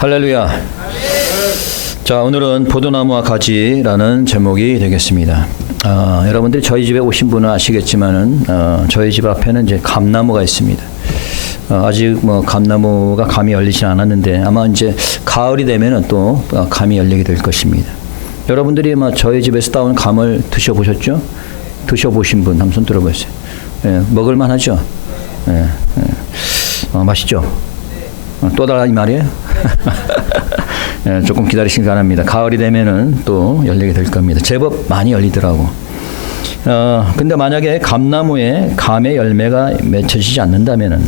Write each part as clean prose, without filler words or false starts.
할렐루야. 자, 오늘은 포도나무와 가지라는 제목이 되겠습니다. 여러분들이 저희 집에 오신 분은 아시겠지만은 저희 집 앞에는 이제 감나무가 있습니다. 아직 뭐 감나무가 감이 열리진 않았는데 아마 이제 가을이 되면은 또 감이 열리게 될 것입니다. 여러분들이 뭐 저희 집에서 따온 감을 드셔보셨죠? 드셔보신 분 한번 손 들어보세요. 예, 먹을만하죠? 예, 예. 맛있죠? 또 달라 이 말이에요? 예, 조금 기다리시기 바랍니다. 가을이 되면은 또 열리게 될 겁니다. 제법 많이 열리더라고. 근데 만약에 감나무에 감의 열매가 맺혀지지 않는다면은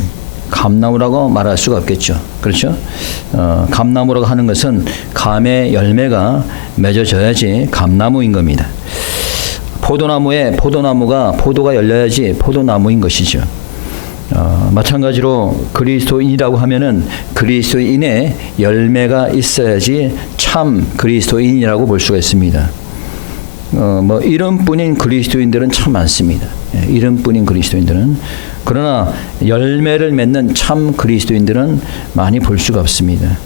감나무라고 말할 수가 없겠죠. 그렇죠? 감나무라고 하는 것은 감의 열매가 맺어져야지 감나무인 겁니다. 포도나무가 포도가 열려야지 포도나무인 것이죠. 마찬가지로 그리스도인이라고 하면은 그리스도인의 열매가 있어야지 참 그리스도인이라고 볼 수가 있습니다. 뭐 이름뿐인 그리스도인들은 참 많습니다. 이름뿐인 그리스도인들은. 그러나 열매를 맺는 참 그리스도인들은 많이 볼 수가 없습니다.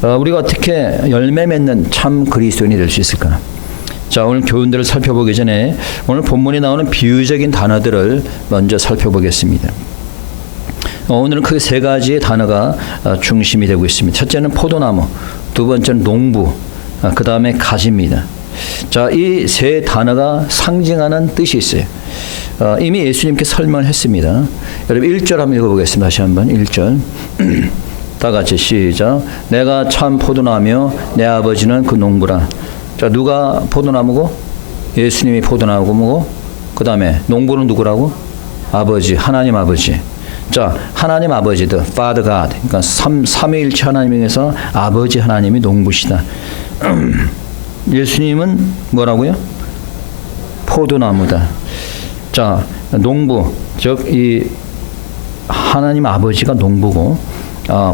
우리가 어떻게 열매 맺는 참 그리스도인이 될 수 있을까? 자, 오늘 교훈들을 살펴보기 전에 오늘 본문에 나오는 비유적인 단어들을 먼저 살펴보겠습니다. 오늘은 크게 세 가지의 단어가 중심이 되고 있습니다. 첫째는 포도나무, 두 번째는 농부, 그 다음에 가지입니다. 자, 이 세 단어가 상징하는 뜻이 있어요. 이미 예수님께 설명을 했습니다. 여러분 1절 한번 읽어보겠습니다. 다시 한번 1절. 다 같이 시작. 내가 참 포도나무며 내 아버지는 그 농부라. 자, 누가 포도나무고? 예수님이 포도나무고, 그 다음에 농부는 누구라고? 아버지, 하나님 아버지. 자, 하나님 아버지, the Father God. 그러니까 삼위일체 하나님에서 아버지 하나님이 농부시다. 예수님은 뭐라고요? 포도나무다. 자, 농부, 즉 이 하나님 아버지가 농부고,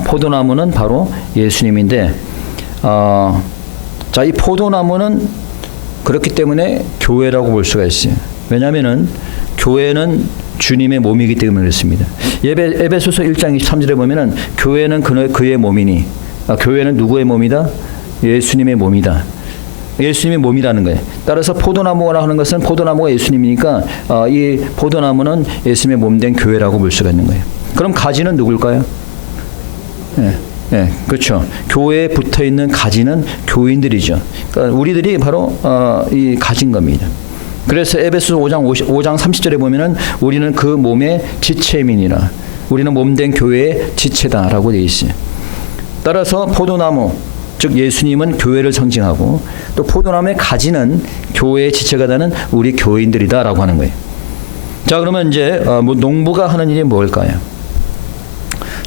포도나무는 바로 예수님인데, 자, 이 포도나무는 그렇기 때문에 교회라고 볼 수가 있어요. 왜냐하면은 교회는 주님의 몸이기 때문에 그렇습니다. 에베소서 1장 23절에 보면은 교회는 그의 몸이니, 교회는 누구의 몸이다? 예수님의 몸이다. 예수님의 몸이라는 거예요. 따라서 포도나무라 하는 것은 포도나무가 예수님이니까 이 포도나무는 예수님의 몸된 교회라고 볼 수가 있는 거예요. 그럼 가지는 누굴까요? 네, 그렇죠. 교회에 붙어 있는 가지는 교인들이죠. 그러니까 우리들이 바로 이 가진 겁니다. 그래서 에베소서 5장 30절에 보면은 우리는 그 몸의 지체민이라. 우리는 몸된 교회의 지체다라고 되어 있어요. 따라서 포도나무, 즉 예수님은 교회를 상징하고 또 포도나무의 가지는 교회의 지체가 되는 우리 교인들이다라고 하는 거예요. 자, 그러면 이제 농부가 하는 일이 뭘까요?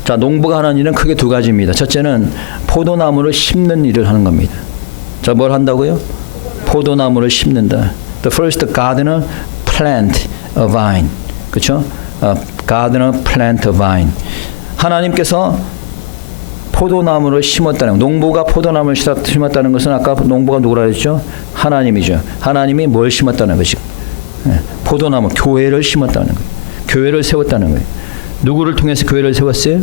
자, 농부가 하는 일은 크게 두 가지입니다. 첫째는 포도나무를 심는 일을 하는 겁니다. 자, 뭘 한다고요? 포도나무를 심는다. The first gardener plant a vine. 그렇죠? Gardener plant a vine. 하나님께서 포도나무를 심었다는, 농부가 포도나무를 심었다는 것은 아까 농부가 누구라 했죠? 하나님이죠. 하나님이 뭘 심었다는 것이? 포도나무, 교회를 심었다는 거예요. 교회를 세웠다는 거예요. 누구를 통해서 교회를 세웠어요?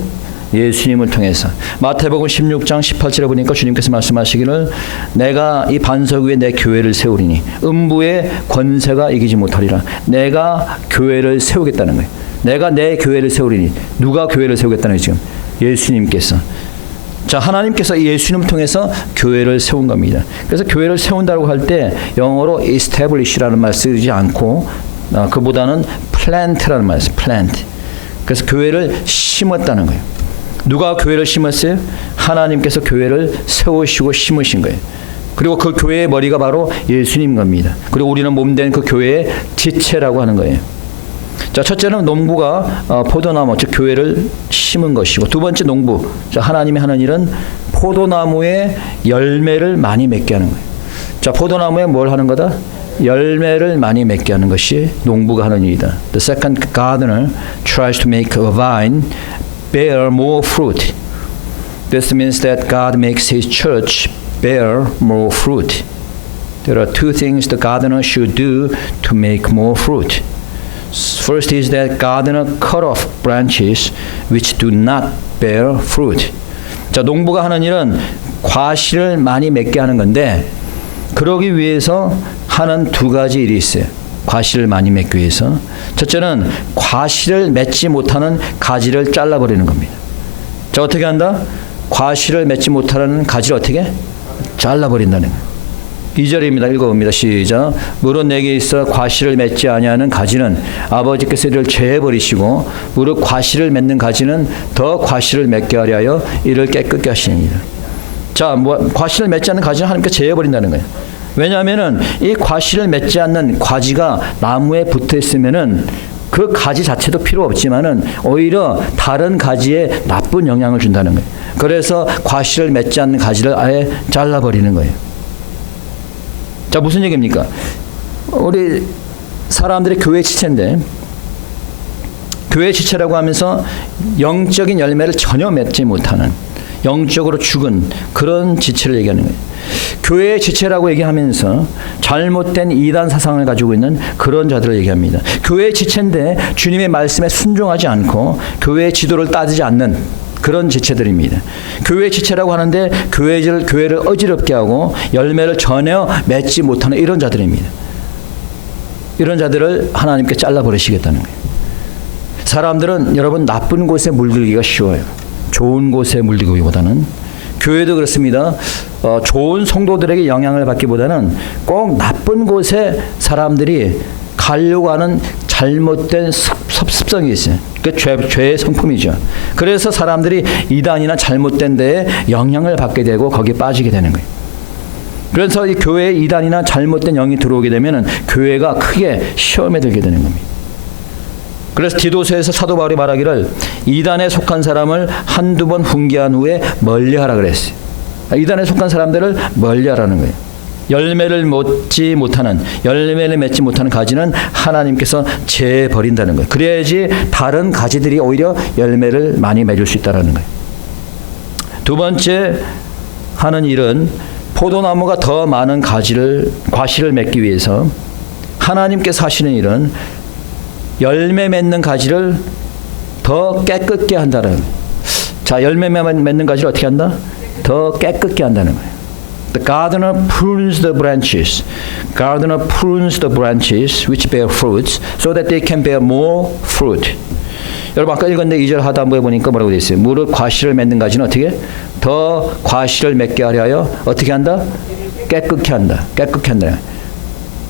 예수님을 통해서. 마태복음 16장 18절에 보니까 주님께서 말씀하시기를 내가 이 반석 위에 내 교회를 세우리니 음부의 권세가 이기지 못하리라. 내가 교회를 세우겠다는 거예요. 내가 내 교회를 세우리니. 누가 교회를 세우겠다는 거예요 지금? 예수님께서. 자, 하나님께서 예수님을 통해서 교회를 세운 겁니다. 그래서 교회를 세운다고 할 때 영어로 establish라는 말 쓰지 않고 그보다는 plant라는 말 써요. plant. 그래서 교회를 심었다는 거예요. 누가 교회를 심었어요? 하나님께서 교회를 세우시고 심으신 거예요. 그리고 그 교회의 머리가 바로 예수님 겁니다. 그리고 우리는 몸된 그 교회의 지체라고 하는 거예요. 자, 첫째는 농부가 포도나무, 즉 교회를 심은 것이고, 두 번째 농부, 자, 하나님이 하는 일은 포도나무의 열매를 많이 맺게 하는 거예요. 자, 포도나무에 뭘 하는 거다? 열매를 많이 맺게 하는 것이 농부가 하는 일이다. The second gardener tries to make a vine bear more fruit. This means that God makes His church bear more fruit. There are two things the gardener should do to make more fruit. First is that gardener cut off branches which do not bear fruit. 자, 농부가 하는 일은 과실을 많이 맺게 하는 건데 그러기 위해서 하는 두 가지 일이 있어요. 과실을 많이 맺기 위해서. 첫째는 과실을 맺지 못하는 가지를 잘라버리는 겁니다. 자, 어떻게 한다? 과실을 맺지 못하는 가지를 어떻게? 잘라버린다는 거예요. 2절입니다. 읽어봅니다. 시작. 무릇 내게 있어 과실을 맺지 아니하는 가지는 아버지께서 이를 제해버리시고 무릇 과실을 맺는 가지는 더 과실을 맺게 하려 이를 깨끗게 하시니라. 자, 과실을 맺지 않는 가지는 하나님께서 제해버린다는 거예요. 왜냐하면은 이 과실을 맺지 않는 가지가 나무에 붙어 있으면은 그 가지 자체도 필요 없지만은 오히려 다른 가지에 나쁜 영향을 준다는 거예요. 그래서 과실을 맺지 않는 가지를 아예 잘라버리는 거예요. 자, 무슨 얘기입니까? 우리 사람들의 교회 지체인데 교회 지체라고 하면서 영적인 열매를 전혀 맺지 못하는 영적으로 죽은 그런 지체를 얘기하는 거예요. 교회 지체라고 얘기하면서 잘못된 이단 사상을 가지고 있는 그런 자들을 얘기합니다. 교회 지체인데 주님의 말씀에 순종하지 않고 교회의 지도를 따지지 않는 그런 지체들입니다. 교회 지체라고 하는데 교회를 어지럽게 하고 열매를 전혀 맺지 못하는 이런 자들입니다. 이런 자들을 하나님께 잘라버리시겠다는 거예요. 사람들은 여러분 나쁜 곳에 물들기가 쉬워요. 좋은 곳에 물들기보다는. 교회도 그렇습니다. 좋은 성도들에게 영향을 받기보다는 꼭 나쁜 곳에 사람들이 가려고 하는 잘못된 습성이 있어요. 그 죄의 성품이죠. 그래서 사람들이 이단이나 잘못된 데에 영향을 받게 되고 거기에 빠지게 되는 거예요. 그래서 이 교회에 이단이나 잘못된 영이 들어오게 되면 교회가 크게 시험에 들게 되는 겁니다. 그래서 디도서에서 사도 바울이 말하기를 이단에 속한 사람을 한두 번 훈계한 후에 멀리하라 그랬어요. 이단에 속한 사람들을 멀리하라는 거예요. 열매를 맺지 못하는 가지는 하나님께서 제버린다는 거예요. 그래야지 다른 가지들이 오히려 열매를 많이 맺을 수 있다는 거예요. 두 번째 하는 일은 포도나무가 더 많은 과실을 맺기 위해서 하나님께서 하시는 일은 열매 맺는 가지를 더 깨끗게 한다는 거예요. 자, 열매 맺는 가지를 어떻게 한다? 더 깨끗게 한다는 거예요. The gardener prunes the branches. Gardener prunes the branches which bear fruits so that they can bear more fruit. 여러분 아까 읽었는데 2절 하단부에 보니까 뭐라고 되어 있어요? 무릇 과실을 맺는 가지는 어떻게? 더 과실을 맺게 하려 어떻게 한다? 깨끗게 한다. 깨끗게 한다.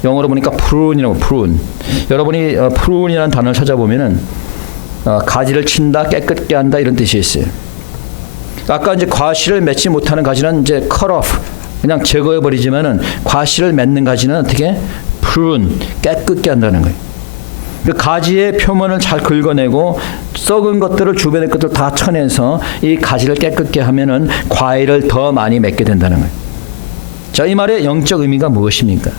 영어로 보니까 prune이라고 prune. 여러분이 prune이라는 단어를 찾아보면은 가지를 친다, 깨끗게 한다 이런 뜻이 있어요. 아까 이제 과실을 맺지 못하는 가지는 이제 cut off, 그냥 제거해 버리지만은 과실을 맺는 가지는 어떻게? prune, 깨끗게 한다는 거예요. 그 가지의 표면을 잘 긁어내고 썩은 것들을 주변의 것들 다 쳐내서 이 가지를 깨끗게 하면은 과일을 더 많이 맺게 된다는 거예요. 자, 이 말의 영적 의미가 무엇입니까?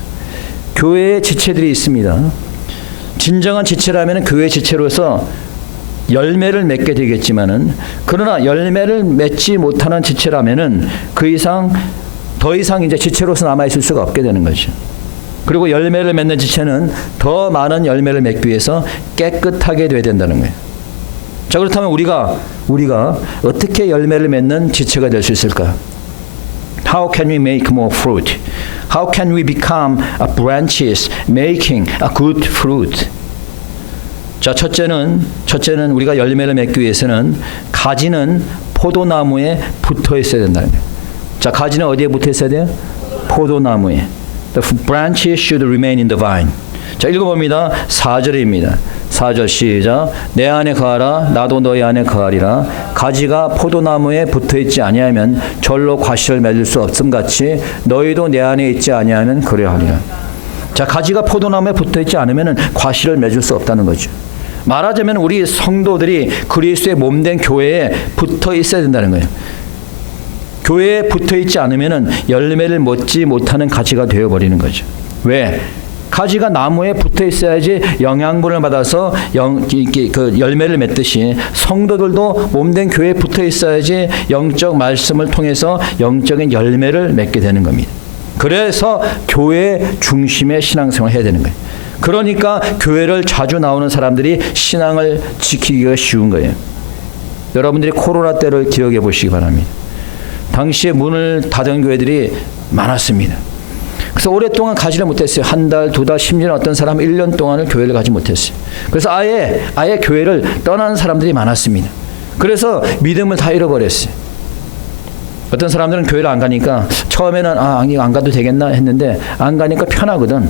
교회에 지체들이 있습니다. 진정한 지체라면 교회 지체로서 열매를 맺게 되겠지만은 그러나 열매를 맺지 못하는 지체라면은 더 이상 이제 지체로서 남아 있을 수가 없게 되는 거죠. 그리고 열매를 맺는 지체는 더 많은 열매를 맺기 위해서 깨끗하게 돼야 된다는 거예요. 자, 그렇다면 우리가 어떻게 열매를 맺는 지체가 될 수 있을까? How can we make more fruit? How can we become branches making a good fruit? 자, 첫째는 우리가 열매를 맺기 위해서는 가지는 포도나무에 붙어 있어야 된다는 거예요. 자, 가지는 어디에 붙어 있어야 돼요? 포도나무에. The branches should remain in the vine. 자, 읽어봅니다. 4절입니다. 4절 시작. 내 안에 거하라 나도 너희 안에 거하리라. 가지가 포도나무에 붙어있지 아니하면 절로 과실을 맺을 수 없음같이 너희도 내 안에 있지 아니하면 그래하리라. 자, 가지가 포도나무에 붙어있지 않으면 과실을 맺을 수 없다는 거죠. 말하자면 우리 성도들이 그리스도의 몸된 교회에 붙어 있어야 된다는 거예요. 교회에 붙어 있지 않으면 열매를 맺지 못하는 가지가 되어버리는 거죠. 왜? 가지가 나무에 붙어 있어야지 영양분을 받아서 그 열매를 맺듯이 성도들도 몸된 교회에 붙어 있어야지 영적 말씀을 통해서 영적인 열매를 맺게 되는 겁니다. 그래서 교회 중심의 신앙생활을 해야 되는 거예요. 그러니까 교회를 자주 나오는 사람들이 신앙을 지키기가 쉬운 거예요. 여러분들이 코로나 때를 기억해 보시기 바랍니다. 당시에 문을 닫은 교회들이 많았습니다. 그래서 오랫동안 가지를 못했어요. 한 달, 두 달, 심지어는 어떤 사람은 1년 동안을 교회를 가지 못했어요. 그래서 아예 교회를 떠나는 사람들이 많았습니다. 그래서 믿음을 다 잃어버렸어요. 어떤 사람들은 교회를 안 가니까 처음에는 안 가도 되겠나 했는데 안 가니까 편하거든.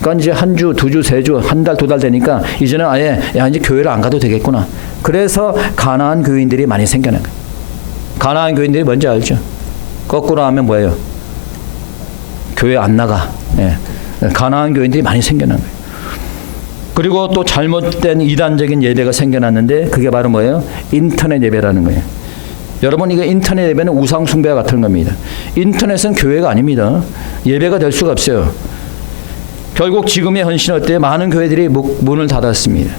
그러니까 이제 한 주, 두 주, 세 주, 한 달, 두 달 되니까 이제는 아예 이제 교회를 안 가도 되겠구나. 그래서 가나안 교인들이 많이 생겨난 거예요. 가나안 교인들이 뭔지 알죠? 거꾸로 하면 뭐예요? 교회 안 나가. 예. 가나안 교인들이 많이 생겨난 거예요. 그리고 또 잘못된 이단적인 예배가 생겨났는데 그게 바로 뭐예요? 인터넷 예배라는 거예요. 여러분, 이거 인터넷 예배는 우상 숭배와 같은 겁니다. 인터넷은 교회가 아닙니다. 예배가 될 수가 없어요. 결국 지금의 현실은 어때요? 많은 교회들이 문을 닫았습니다.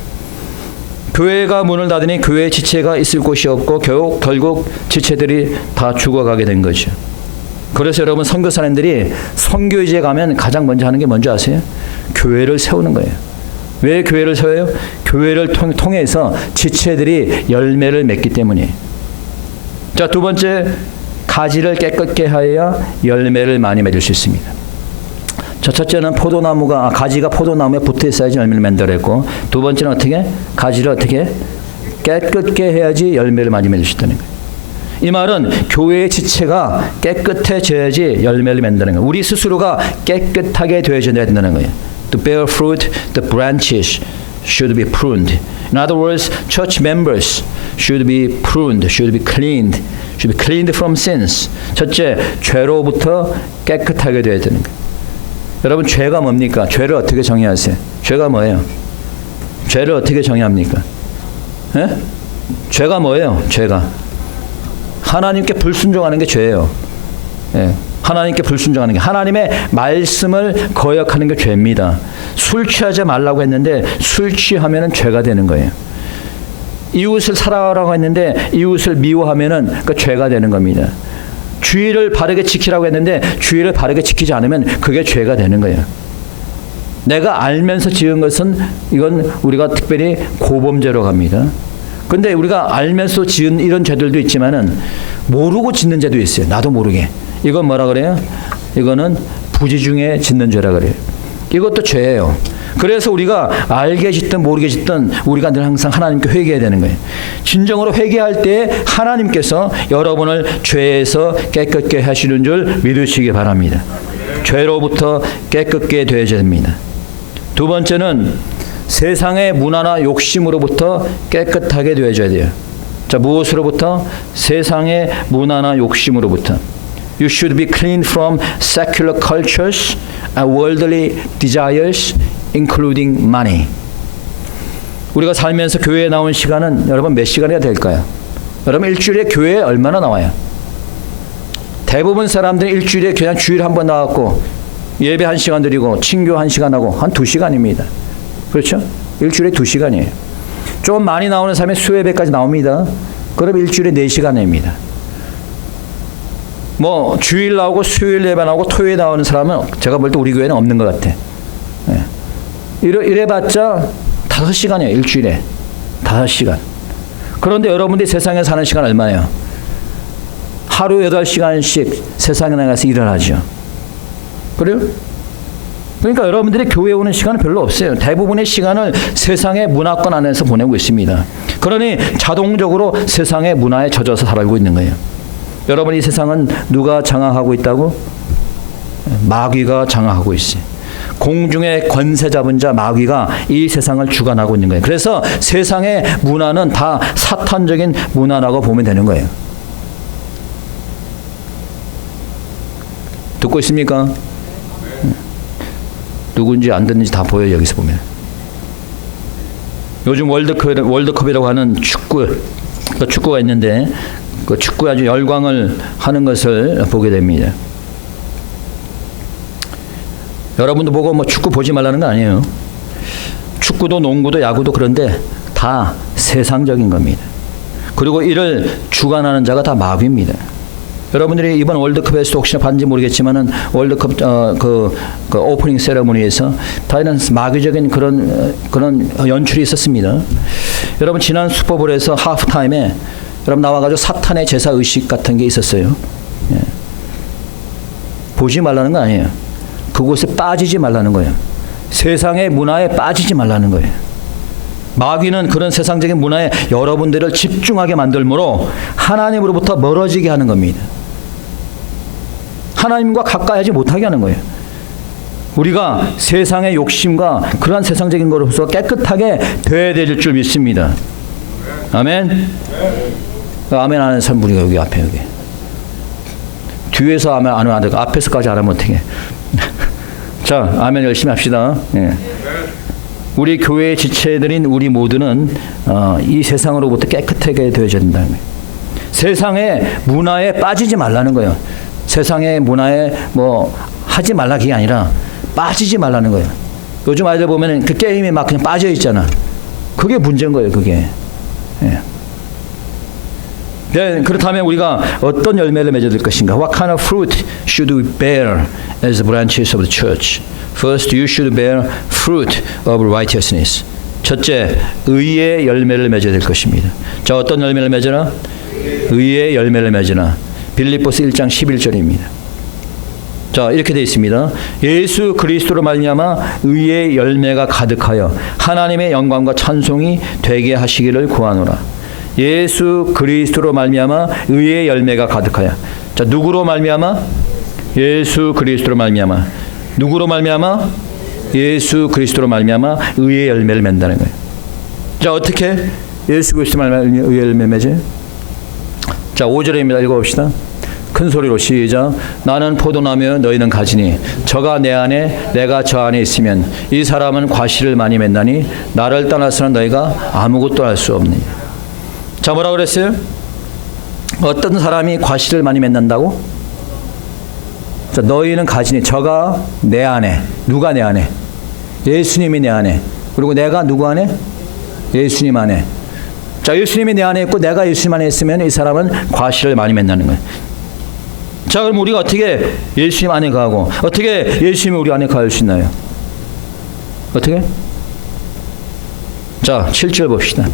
교회가 문을 닫으니 교회의 지체가 있을 곳이 없고 결국 지체들이 다 죽어가게 된 거죠. 그래서 여러분, 선교사님들이 선교지에 가면 가장 먼저 하는 게 뭔지 아세요? 교회를 세우는 거예요. 왜 교회를 세워요? 교회를 통해서 지체들이 열매를 맺기 때문이에요. 자, 두 번째, 가지를 깨끗게 하여야 열매를 많이 맺을 수 있습니다. 자, 첫째는 가지가 포도나무에 붙어 있어야지 열매를 맺더랬고, 두 번째는 어떻게? 가지를 어떻게? 깨끗게 해야지 열매를 많이 맺을 수 있다는 거예요. 이 말은 교회의 지체가 깨끗해져야지 열매를 맺는다는 거예요. 우리 스스로가 깨끗하게 되어져야 된다는 거예요. To bear fruit, the branches should be pruned. In other words, church members should be pruned, should be cleaned from sins. 첫째, 죄로부터 깨끗하게 되어야 되는 거예요. 여러분, 죄가 뭡니까? 죄를 어떻게 정의하세요? 죄가 뭐예요? 죄를 어떻게 정의합니까? 예? 죄가 뭐예요? 죄가 하나님께 불순종하는 게 죄예요. 예. 하나님께 불순종하는 게, 하나님의 말씀을 거역하는 게 죄입니다. 술 취하지 말라고 했는데 술 취하면은 죄가 되는 거예요. 이웃을 사랑하라고 했는데 이웃을 미워하면은 그 죄가 되는 겁니다. 주의를 바르게 지키라고 했는데 주의를 바르게 지키지 않으면 그게 죄가 되는 거예요. 내가 알면서 지은 것은 이건 우리가 특별히 고범죄로 갑니다. 근데 우리가 알면서 지은 이런 죄들도 있지만은 모르고 짓는 죄도 있어요. 나도 모르게. 이건 뭐라 그래요? 이거는 부지 중에 짓는 죄라 그래요. 이것도 죄예요. 그래서 우리가 알게 짓든 모르게 짓든 우리가 늘 항상 하나님께 회개해야 되는 거예요. 진정으로 회개할 때 하나님께서 여러분을 죄에서 깨끗게 하시는 줄 믿으시기 바랍니다. 죄로부터 깨끗게 되어야 됩니다. 두 번째는 세상의 문화나 욕심으로부터 깨끗하게 되어져야 돼요. 자, 무엇으로부터? 세상의 문화나 욕심으로부터. You should be cleaned from secular cultures and worldly desires, including money. 우리가 살면서 교회에 나온 시간은 여러분 몇 시간이나 될까요? 여러분 일주일에 교회에 얼마나 나와요? 대부분 사람들이 일주일에 그냥 주일에 한 번 나왔고 예배 1시간 드리고 친교 1시간 하고 한 2시간입니다. 그렇죠? 일주일에 2시간이에요. 좀 많이 나오는 사람이 수예배까지 나옵니다. 그럼 일주일에 4시간입니다. 뭐 주일 나오고 수요일 예배 나오고 토요일 나오는 사람은 제가 볼 때 우리 교회는 없는 것 같아. 예. 이래봤자 5시간이에요. 일주일에 5시간. 그런데 여러분들이 세상에 사는 시간 얼마예요? 하루 8시간씩 세상에 나가서 일을 하죠. 그래요? 그러니까 여러분들이 교회에 오는 시간은 별로 없어요. 대부분의 시간을 세상의 문화권 안에서 보내고 있습니다. 그러니 자동적으로 세상의 문화에 젖어서 살고 있는 거예요. 여러분, 이 세상은 누가 장악하고 있다고? 마귀가 장악하고 있어요. 공중의 권세 잡은 자 마귀가 이 세상을 주관하고 있는 거예요. 그래서 세상의 문화는 다 사탄적인 문화라고 보면 되는 거예요. 듣고 있습니까? 누군지 안 듣는지 다 보여요. 여기서 보면. 요즘 월드컵이라고 하는 축구가 있는데 그 축구에 아주 열광을 하는 것을 보게 됩니다. 여러분도 보고 뭐 축구 보지 말라는 거 아니에요. 축구도 농구도 야구도 그런데 다 세상적인 겁니다. 그리고 이를 주관하는 자가 다 마귀입니다. 여러분들이 이번 월드컵에서도 혹시나 봤는지 모르겠지만은 월드컵 그 오프닝 세레모니에서 다 이런 마귀적인 그런 연출이 있었습니다. 여러분, 지난 슈퍼볼에서 하프타임에 여러분 나와가지고 사탄의 제사 의식 같은 게 있었어요. 보지 말라는 거 아니에요. 그곳에 빠지지 말라는 거예요. 세상의 문화에 빠지지 말라는 거예요. 마귀는 그런 세상적인 문화에 여러분들을 집중하게 만들므로 하나님으로부터 멀어지게 하는 겁니다. 하나님과 가까이 하지 못하게 하는 거예요. 우리가 세상의 욕심과 그러한 세상적인 것으로서 깨끗하게 되어야 될 줄 믿습니다. 아멘. 아멘 하는 사람 우리가 여기 앞에 여기. 뒤에서 아멘 안 하면 안 되고 앞에서까지 안 하면 어떻게? 자, 아멘 열심히 합시다. 예. 우리 교회의 지체들인 우리 모두는 이 세상으로부터 깨끗하게 되어야 된다는 거예요. 세상의 문화에 빠지지 말라는 거예요. 세상의 문화에 뭐 하지 말라 그게 아니라 빠지지 말라는 거예요. 요즘 아이들 보면은 그 게임에 막 그냥 빠져 있잖아. 그게 문제인 거예요, 그게. 예. 네, 그렇다면 우리가 어떤 열매를 맺어야 될 것인가? What kind of fruit should we bear as branches of the church? First, you should bear fruit of righteousness. 첫째, 의의 열매를 맺어야 될 것입니다. 자, 어떤 열매를 맺으라? 의의 열매를 맺으라. 빌립보서 1장 11절입니다. 자, 이렇게 되어 있습니다. 예수 그리스도로 말미암아 의의 열매가 가득하여 하나님의 영광과 찬송이 되게 하시기를 구하노라. 예수 그리스도로 말미암아 의의 열매가 가득하여. 자, 누구로 말미암아? 예수 그리스도로 말미암아. 누구로 말미암아? 예수 그리스도로 말미암아 의의 열매를 맺는다는 거예요. 자, 어떻게 예수 그리스도로 말미암아 의의 열매 맺어요? 자, 5절입니다. 읽어봅시다. 큰 소리로 시작. 나는 포도나무 너희는 가지니 저가 내 안에 내가 저 안에 있으면 이 사람은 과실을 많이 맺나니 나를 떠나서는 너희가 아무것도 할 수 없니. 자, 뭐라고 그랬어요? 어떤 사람이 과실을 많이 맺는다고? 자, 너희는 가지니 저가 내 안에. 누가 내 안에? 예수님이 내 안에. 그리고 내가 누구 안에? 예수님 안에. 자, 예수님이 내 안에 있고 내가 예수님 안에 있으면 이 사람은 과실을 많이 맺는 거예요. 자, 그럼 우리가 어떻게 예수님 안에 가고 어떻게 예수님이 우리 안에 갈 수 있나요? 어떻게? 자, 7절 봅시다.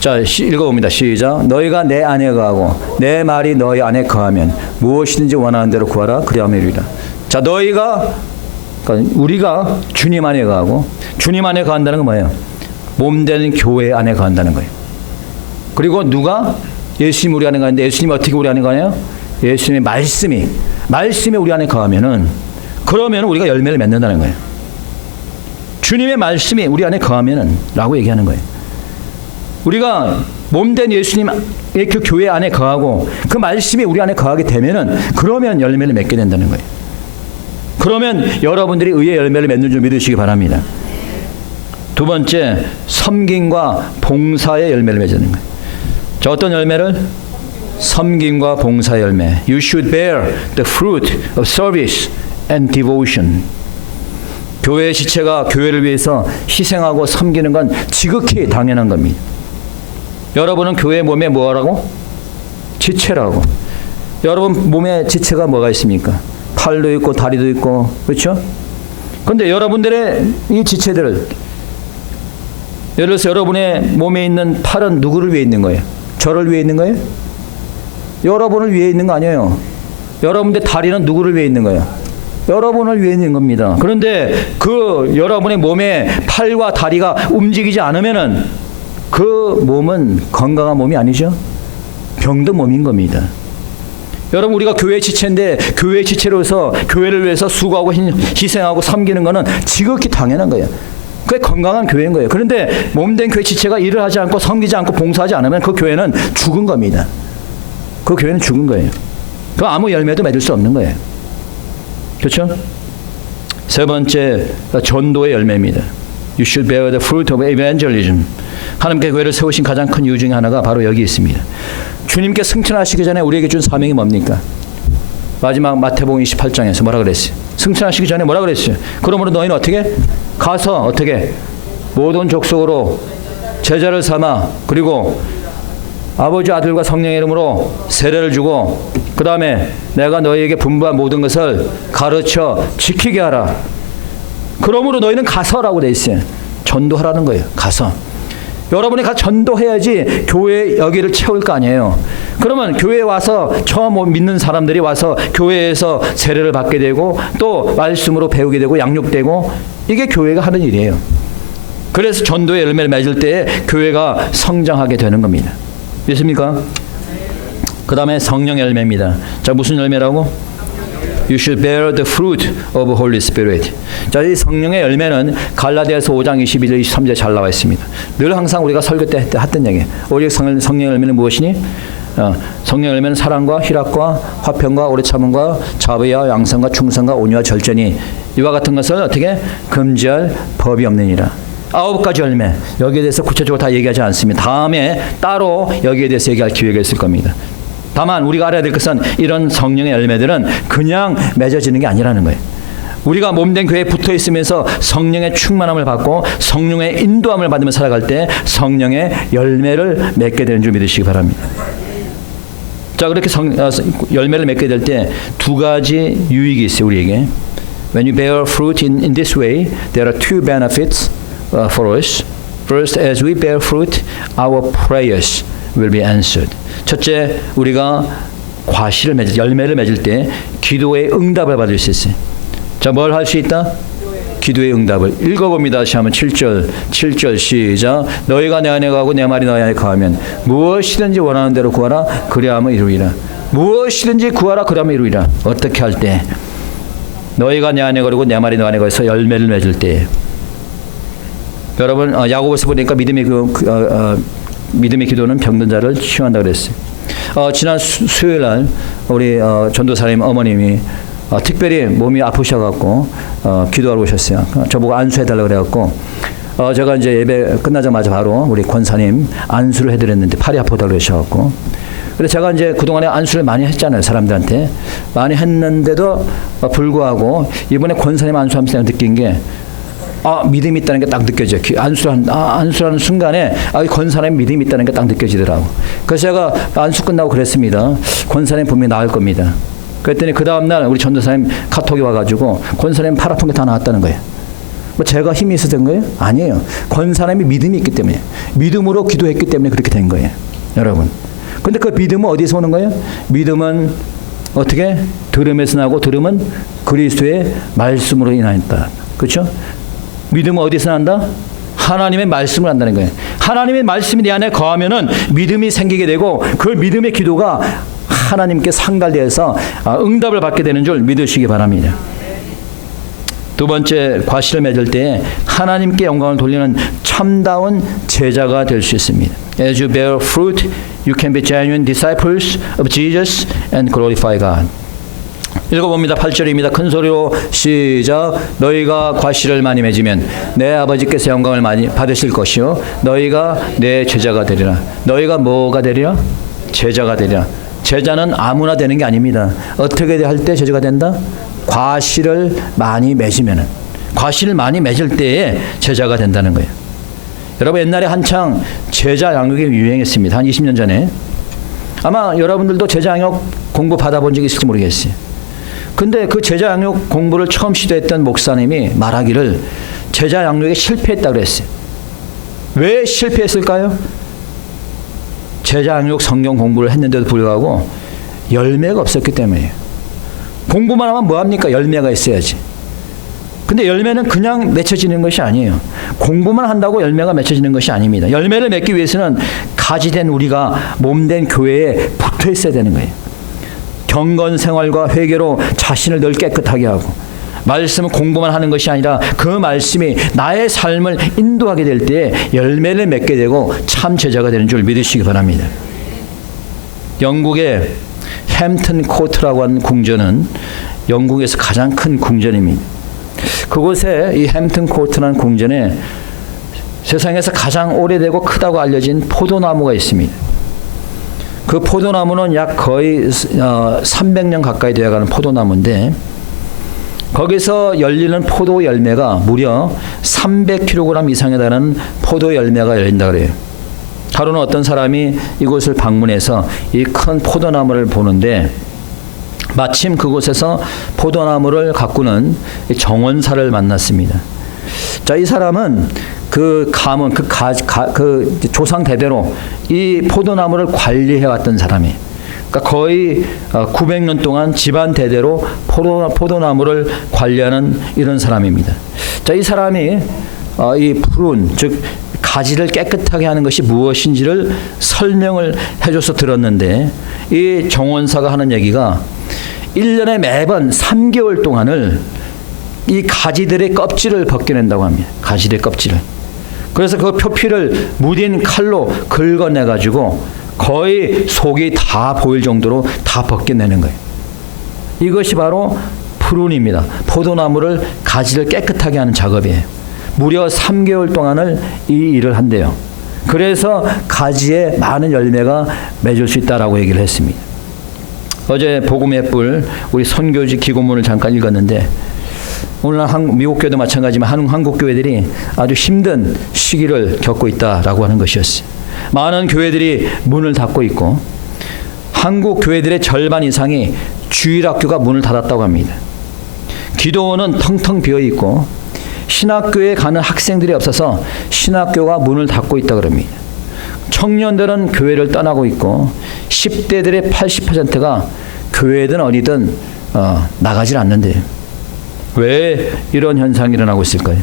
자, 읽어봅니다. 시작. 너희가 내 안에 거하고 내 말이 너희 안에 거하면 무엇이든지 원하는 대로 구하라 그리하면 이루리라. 자, 너희가 그러니까 우리가 주님 안에 거하고 주님 안에 거한다는 건 뭐예요? 몸된 교회 안에 거한다는 거예요. 그리고 누가 예수님 우리 안에 가는데 예수님 어떻게 우리 안에 가냐? 예수님의 말씀이 우리 안에 거하면은 그러면 우리가 열매를 맺는다는 거예요. 주님의 말씀이 우리 안에 거하면은 라고 얘기하는 거예요. 우리가 몸된 예수님의 그 교회 안에 거하고 그 말씀이 우리 안에 거하게 되면은 그러면 열매를 맺게 된다는 거예요. 그러면 여러분들이 의의 열매를 맺는 줄 믿으시기 바랍니다. 두 번째, 섬김과 봉사의 열매를 맺는 거예요. 자, 어떤 열매를? 섬김과 봉사의 열매. You should bear the fruit of service and devotion. 교회의 지체가 교회를 위해서 희생하고 섬기는 건 지극히 당연한 겁니다. 여러분은 교회 몸에 뭐라고? 지체라고. 여러분 몸에 지체가 뭐가 있습니까? 팔도 있고 다리도 있고, 그렇죠? 그런데 여러분들의 이 지체들을, 예를 들어서 여러분의 몸에 있는 팔은 누구를 위해 있는 거예요? 저를 위해 있는 거예요? 여러분을 위해 있는 거 아니에요. 여러분의 다리는 누구를 위해 있는 거예요? 여러분을 위해 있는 겁니다. 그런데 그 여러분의 몸에 팔과 다리가 움직이지 않으면은 그 몸은 건강한 몸이 아니죠. 병든 몸인 겁니다. 여러분, 우리가 교회 지체인데 교회 지체로서 교회를 위해서 수고하고 희생하고 섬기는 거는 지극히 당연한 거예요. 그게 건강한 교회인 거예요. 그런데 몸된 교회 지체가 일을 하지 않고 섬기지 않고 봉사하지 않으면 그 교회는 죽은 겁니다. 그 교회는 죽은 거예요. 그 아무 열매도 맺을 수 없는 거예요. 그렇죠? 세 번째, 전도의 열매입니다. You should bear the fruit of evangelism. 하나님께 교회를 세우신 가장 큰 이유 중에 하나가 바로 여기 있습니다. 주님께 승천하시기 전에 우리에게 준 사명이 뭡니까? 마지막 마태복음 28장에서 뭐라 그랬어요? 승천하시기 전에 뭐라 그랬어요? 그러므로 너희는 어떻게? 가서 어떻게? 모든 족속으로 제자를 삼아 그리고 아버지 아들과 성령의 이름으로 세례를 주고 그 다음에 내가 너희에게 분부한 모든 것을 가르쳐 지키게 하라. 그러므로 너희는 가서라고 돼 있어요. 전도하라는 거예요. 가서. 여러분이 가서 전도해야지 교회 여기를 채울 거 아니에요. 그러면 교회에 와서 처음 믿는 사람들이 와서 교회에서 세례를 받게 되고 또 말씀으로 배우게 되고 양육되고 이게 교회가 하는 일이에요. 그래서 전도의 열매를 맺을 때에 교회가 성장하게 되는 겁니다. 믿습니까? 그 다음에 성령 열매입니다. 자, 무슨 열매라고? You should bear the fruit of Holy Spirit. 자, 이 성령의 열매는 갈라디아서 5장 22절 23절에 잘 나와 있습니다. 늘 항상 우리가 설교 때 했던 얘기. 오직 성령의 열매는 무엇이니? 성령의 열매는 사랑과 희락과 화평과 오래 참음과 자비와 양선과 충성과 온유와 절제니 이와 같은 것을 어떻게 금지할 법이 없느니라. 9가지 열매. 여기에 대해서 구체적으로 다 얘기하지 않습니다. 다음에 따로 여기에 대해서 얘기할 기회가 있을 겁니다. 다만 우리가 알아야 될 것은 이런 성령의 열매들은 그냥 맺어지는 게 아니라는 거예요. 우리가 몸된 교회에 붙어 있으면서 성령의 충만함을 받고 성령의 인도함을 받으며 살아갈 때 성령의 열매를 맺게 되는 줄 믿으시기 바랍니다. 자, 그렇게 열매를 맺게 될 때 2가지 유익이 있어요, 우리에게. When you bear fruit in this way, there are 2 benefits for us. First, as we bear fruit, our prayers will be answered. 첫째, 우리가 과실을 맺을, 열매를 맺을 때 기도의 응답을 받을 수 있어요. 자, 뭘 할 수 있다? 기도의 응답을. 읽어봅니다. 다시 한번 7절 시작. 너희가 내 안에 거하고 내 말이 너희 안에 거하면 무엇이든지 원하는 대로 구하라. 그리하면 이루리라. 무엇이든지 구하라. 그리하면 이루리라. 어떻게 할 때? 너희가 내 안에 거하고 내 말이 너희 안에 거해서 열매를 맺을 때. 여러분, 야고보서 보니까 믿음의 기도는 병든 자를 치유한다고 그랬어요. 지난 수요일 날 우리 전도사님 어머님이 특별히 몸이 아프셔갖고 기도하러 오셨어요. 저보고 안수해달라고 그래갖고 제가 이제 예배 끝나자마자 바로 우리 권사님 안수를 해드렸는데 팔이 아프다고 그러셔갖고 그래서 제가 이제 그동안에 안수를 많이 했잖아요. 사람들한테 많이 했는데도 불구하고 이번에 권사님 안수하면서 느낀 게 믿음이 있다는 게 딱 느껴져요. 안수하는 순간에 이 권사님 믿음이 있다는 게 딱 느껴지더라고. 그래서 제가 안수 끝나고 그랬습니다. 권사님 분명히 나을 겁니다. 그랬더니 그 다음날 우리 전도사님 카톡이 와가지고 권사님 팔 아픈 게 다 나았다는 거예요. 뭐 제가 힘이 있어서 된 거예요? 아니에요. 권사님이 믿음이 있기 때문에 믿음으로 기도했기 때문에 그렇게 된 거예요. 여러분. 근데 그 믿음은 어디서 오는 거예요? 믿음은 어떻게? 들음에서 나고 들음은 그리스도의 말씀으로 인하였다. 그렇죠? 믿음은 어디서 난다? 하나님의 말씀을 한다는 거예요. 하나님의 말씀이 내 안에 거하면은 믿음이 생기게 되고 그 믿음의 기도가 하나님께 상달되어서 응답을 받게 되는 줄 믿으시기 바랍니다. 2번째, 과실을 맺을 때 하나님께 영광을 돌리는 참다운 제자가 될 수 있습니다. As you bear fruit, you can be genuine disciples of Jesus and glorify God. 읽어봅니다. 8절입니다. 큰 소리로 시작. 너희가 과실을 많이 맺으면 내 아버지께서 영광을 많이 받으실 것이요 너희가 내 제자가 되리라. 너희가 뭐가 되리라? 제자가 되리라. 제자는 아무나 되는 게 아닙니다. 어떻게 할 때 제자가 된다? 과실을 많이 맺으면, 과실을 많이 맺을 때에 제자가 된다는 거예요. 여러분, 옛날에 한창 제자 양육이 유행했습니다. 한 20년 전에. 아마 여러분들도 제자 양육 공부 받아본 적이 있을지 모르겠어요. 근데 그 제자 양육 공부를 처음 시도했던 목사님이 말하기를 제자 양육에 실패했다고 그랬어요. 왜 실패했을까요? 제자 양육 성경 공부를 했는데도 불구하고 열매가 없었기 때문이에요. 공부만 하면 뭐합니까? 열매가 있어야지. 근데 열매는 그냥 맺혀지는 것이 아니에요. 공부만 한다고 열매가 맺혀지는 것이 아닙니다. 열매를 맺기 위해서는 가지된 우리가 몸된 교회에 붙어 있어야 되는 거예요. 경건 생활과 회개로 자신을 늘 깨끗하게 하고 말씀은 공부만 하는 것이 아니라 그 말씀이 나의 삶을 인도하게 될 때 열매를 맺게 되고 참 제자가 되는 줄 믿으시기 바랍니다. 영국의 햄튼 코트라고 하는 궁전은 영국에서 가장 큰 궁전입니다. 그곳에 이 햄튼 코트라는 궁전에 세상에서 가장 오래되고 크다고 알려진 포도나무가 있습니다. 그 포도나무는 약 거의 300년 가까이 되어가는 포도나무인데 거기서 열리는 포도 열매가 무려 300kg 이상에 달하는 포도 열매가 열린다 그래요. 하루는 어떤 사람이 이곳을 방문해서 이 큰 포도나무를 보는데 마침 그곳에서 포도나무를 가꾸는 정원사를 만났습니다. 자, 이 사람은 그 가문, 그 조상 대대로 이 포도나무를 관리해왔던 사람이에요. 그러니까 거의 900년 동안 집안 대대로 포도나무를 관리하는 이런 사람입니다. 자, 이 사람이 이 푸른, 즉 가지를 깨끗하게 하는 것이 무엇인지를 설명을 해줘서 들었는데, 이 정원사가 하는 얘기가 1년에 매번 3개월 동안을 이 가지들의 껍질을 벗겨낸다고 합니다. 가지의 껍질을. 그래서 그 표피를 무딘 칼로 긁어내가지고 거의 속이 다 보일 정도로 다 벗겨내는 거예요. 이것이 바로 푸른입니다. 포도나무를 가지를 깨끗하게 하는 작업이에요. 무려 3개월 동안을 이 일을 한대요. 그래서 가지에 많은 열매가 맺을 수 있다라고 얘기를 했습니다. 어제 복음의 뿔 우리 선교지 기고문을 잠깐 읽었는데, 오늘 미국 교회도 마찬가지지만 한국 교회들이 아주 힘든 시기를 겪고 있다라고 하는 것이었어요. 많은 교회들이 문을 닫고 있고, 한국 교회들의 절반 이상이 주일학교가 문을 닫았다고 합니다. 기도원은 텅텅 비어 있고 신학교에 가는 학생들이 없어서 신학교가 문을 닫고 있다 그럽니다. 청년들은 교회를 떠나고 있고 10대들의 80%가 교회든 어디든 나가질 않는데요. 왜 이런 현상이 일어나고 있을까요?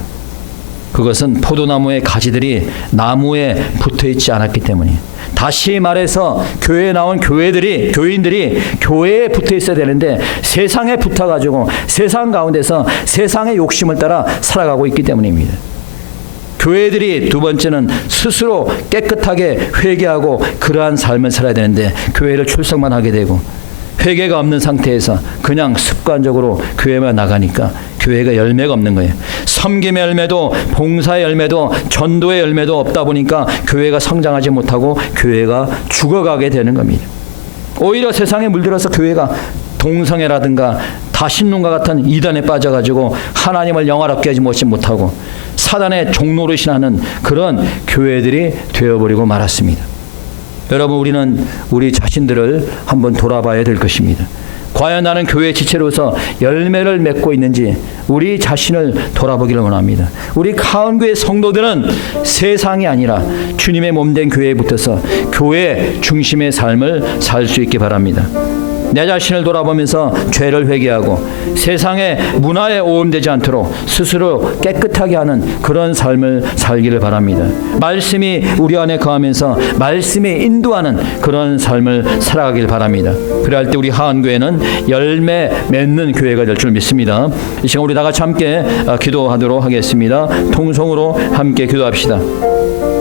그것은 포도나무의 가지들이 나무에 붙어있지 않았기 때문이에요. 다시 말해서 교회에 나온 교인들이 교회에 붙어 있어야 되는데 세상에 붙어가지고 세상 가운데서 세상의 욕심을 따라 살아가고 있기 때문입니다. 교회들이 두 번째는 스스로 깨끗하게 회개하고 그러한 삶을 살아야 되는데 교회를 출석만 하게 되고 회개가 없는 상태에서 그냥 습관적으로 교회만 나가니까 교회가 열매가 없는 거예요. 섬김의 열매도 봉사의 열매도 전도의 열매도 없다 보니까 교회가 성장하지 못하고 교회가 죽어가게 되는 겁니다. 오히려 세상에 물들어서 교회가 동성애라든가 다신론과 같은 이단에 빠져가지고 하나님을 영화롭게 하지 못하고 사단의 종노릇이라는 그런 교회들이 되어버리고 말았습니다. 여러분, 우리는 우리 자신들을 한번 돌아봐야 될 것입니다. 과연 나는 교회 지체로서 열매를 맺고 있는지 우리 자신을 돌아보기를 원합니다. 우리 가운교회 성도들은 세상이 아니라 주님의 몸된 교회에 붙어서 교회 중심의 삶을 살 수 있기 바랍니다. 내 자신을 돌아보면서 죄를 회개하고 세상의 문화에 오염되지 않도록 스스로 깨끗하게 하는 그런 삶을 살기를 바랍니다. 말씀이 우리 안에 거하면서 말씀이 인도하는 그런 삶을 살아가길 바랍니다. 그럴 때 우리 하안교회는 열매 맺는 교회가 될 줄 믿습니다. 이 시간 우리 다 같이 함께 기도하도록 하겠습니다. 통성으로 함께 기도합시다.